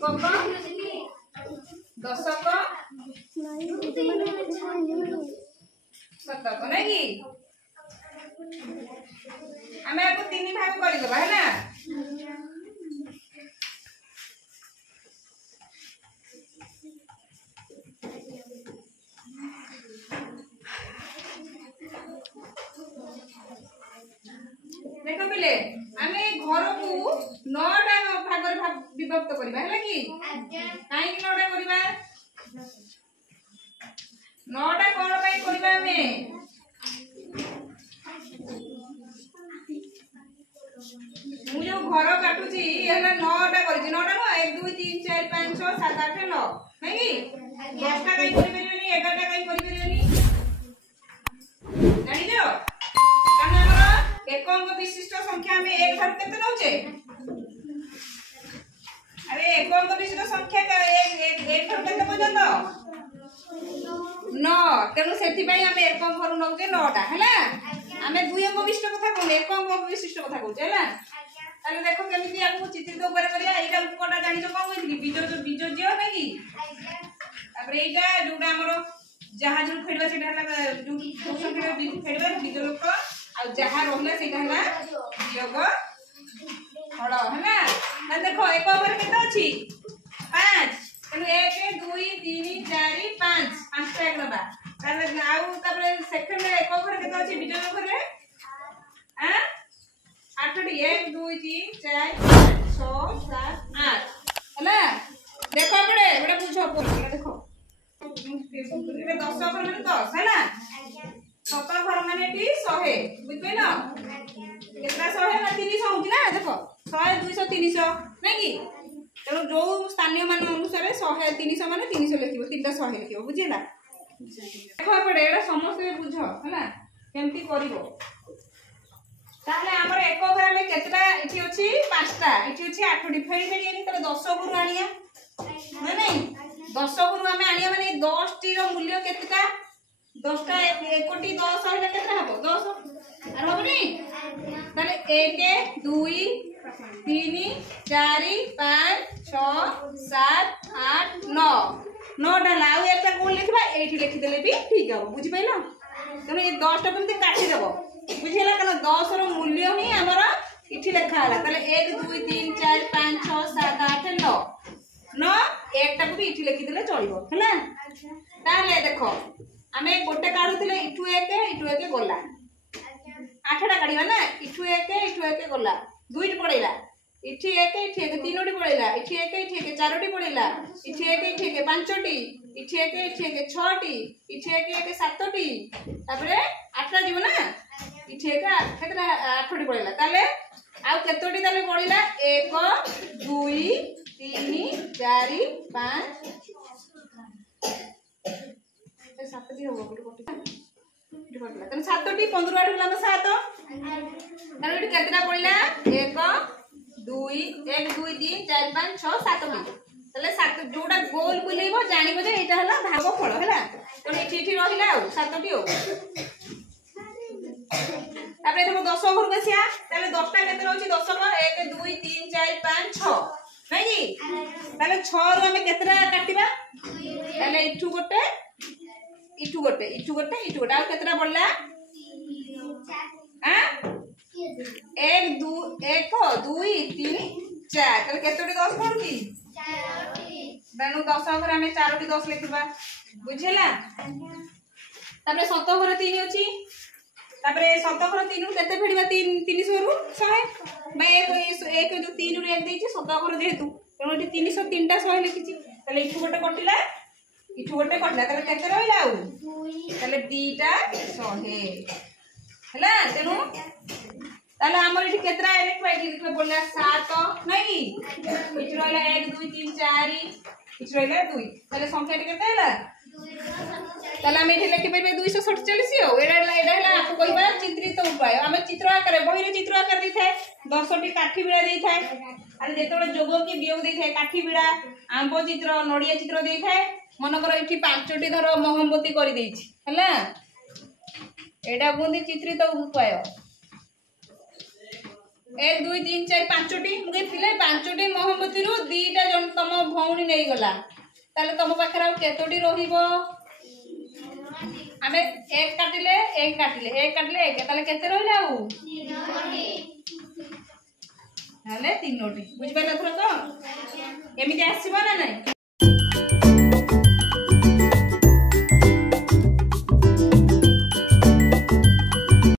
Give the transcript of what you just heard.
एकक दशक शतक नहीं कि आम आपको तीन भाग करदे है ना। देख पिले आम घर को 9टा भाग विभक्त करवा है कि कहीं 9टा करवा 9टा कौन पाई करवा आमे मु जो घर काटुची एला 9टा करछि 9टा न 1 2 3 4 5 6 7 8 9 नहीं कि 10टा कहीं करि परिबेनी 11टा कहीं करि परिबेनी जानि जो कारण हमर एक अंक विशिष्ट संख्या में एक ठार केते नउचे अरे एक अंक विशिष्ट संख्या का एक ठार केते पर्यंत 9 तेनु सेति पई हमें एक अंक भर नउचे 9टा हैला हमें दुई अंक विशिष्ट कथा कहले एक अंक विशिष्ट कथा कहउचे हैला ताले देखो केमिति आपको चित्रित ऊपर करिया एटा उपकोटा जानि जो कोन कहली बीज जियो नै कि तापर एटा जोडा हमरो जहाज रु फेडवा सेटा हला जो संख्या फेडवा बीज लोक आ जहा रहला सेटा हला योग हड़ हैला ना देखो एक ओवर केते अछि 5 तेनु 1 2 3 4 5 5टा एक दबा ताले आउ तापर सेकंड एक ओवर केते अछि बीज लोक रे आ 8टी 1 2 3 4 5 6 7 8 हैला देखो पड़े एटा पूछो एटा देखो एटा 10 ओवर माने 10 हैला 17 घर माने एटी 100 बुझबै ना केतना 100 ना 300 होची ना देखो 100 200 300 नै कि तेनो जो स्थानीय मान अनुसार 100 300 माने 300 लिखिबो तीनटा 100 लिखिबो बुझिला देखो पड़े एटा समस्त बुझो हैला केमती करिवो ताले हमर एक ओवर में केतटा इठी अछि 5टा इठी अछि 8टी फेरी फेरी एनी तले 10 गुरु आनिया नै नै 10 गुरु हमें आनिया माने 10 टी रो मूल्य केतटा 10 टा 1 कोटी 10 हइला केतरा हबो 10 आर हबो नै ताले 1 2 3 4 5 6 7 8 9 9टा लाउ एटा कोन लिखबा एठी लिखि देले भी ठीक हबो बुझि पाइलो तने ए 10 टा केमती काटी देबो बुझिला कना 10 रो मूल्य ही हमरा इठी लिखा हला ताले 1 2 3 4 5 6 7 8 9 9 एकटा को भी इठी लिखि देले चलिबो हैला ताले देखो आमे गोटे काढुथिले इठु एक गला 8टा काढिबा ना इठु एक गला दुईटी पड़ैला इठी एक तीनोटी पड़ैला इठी एक चारोटी पड़ैला इठी एक पांचटी इठी एक छटी इठी एक सातटी तापरे 8टा जीव ना इठी एक केतरा 8टी पड़ैला ताले आ केतोटी ताले पड़ैला 1 2 3 4 5 7टी हो गोटे कोटी इठी पड़ला तने 7टी 15 आठ होला 7 ताले इठी केतरा पड़ैला 1 2 1 2 3 4 5 6 7टी तले 7 जोडा गोल बुलेइबो जानिबो जे एटा हला भाग फल हैला तो इठी रहिला आ 7टी हो तापरे देखो 10 घर बसिया ताले 10टा केते रहउची 10 का 1 2 3 4 5 6 नै कि ताले 6 रु हमें केतरा काटिबा ताले इठु गोटे आ केतरा पड़ला हां 1 2 3 4 ताले केतोटी 10 पड़ुची 4टी बेनु 10 घर हमें 4टी 10 लिखबा बुझिला तापरे 7 घर 3 अछि तापरे 7 घर 3 रु केते फेडिबा 300 रु 100 बे एक जो 3 रु 1 देछि 7 घर जेहेतु तेनो 300 3टा 100 लिखिछि ताले इठु गोटे कटिला ताले केते रहिला आ ताले 2टा 100 हैला तेनु ताले हमर इठी केतरा लिखबा बोलला 7 नै कि इठी रहला 1 2 3 4 इठी रहला 2 ताले संख्या केते हैला ताले हम इठी लिखि परबे 247 हो एडा आपको कहबा चित्रित उपाय हम चित्र आकार बही रे चित्र आकार दै थाए 10 टी काठी बिड़ा दै थाए अरे जेतोले जोग की बियोग दै थाए काठी बिड़ा आंबो चित्र नडिया चित्र दै थाए मन कर इठी 5 टी धर मोहम्बती करि दैछि हैला एडा बुंदी चित्रित उपाय 1 2 3 4 5टी मुझे थिले 5टी मोहम्मती रु 2टा जन तम भौणी नहीं गला ताले तम पाखरे आ केतोटी रहिबो आमे 1 काटिले 1 काटिले 1 काटिले 1 ताले केते रहिला आउ 3टी हाले 3टी बुझ पाइला थरो तो एमिति आसीबो ना नहीं।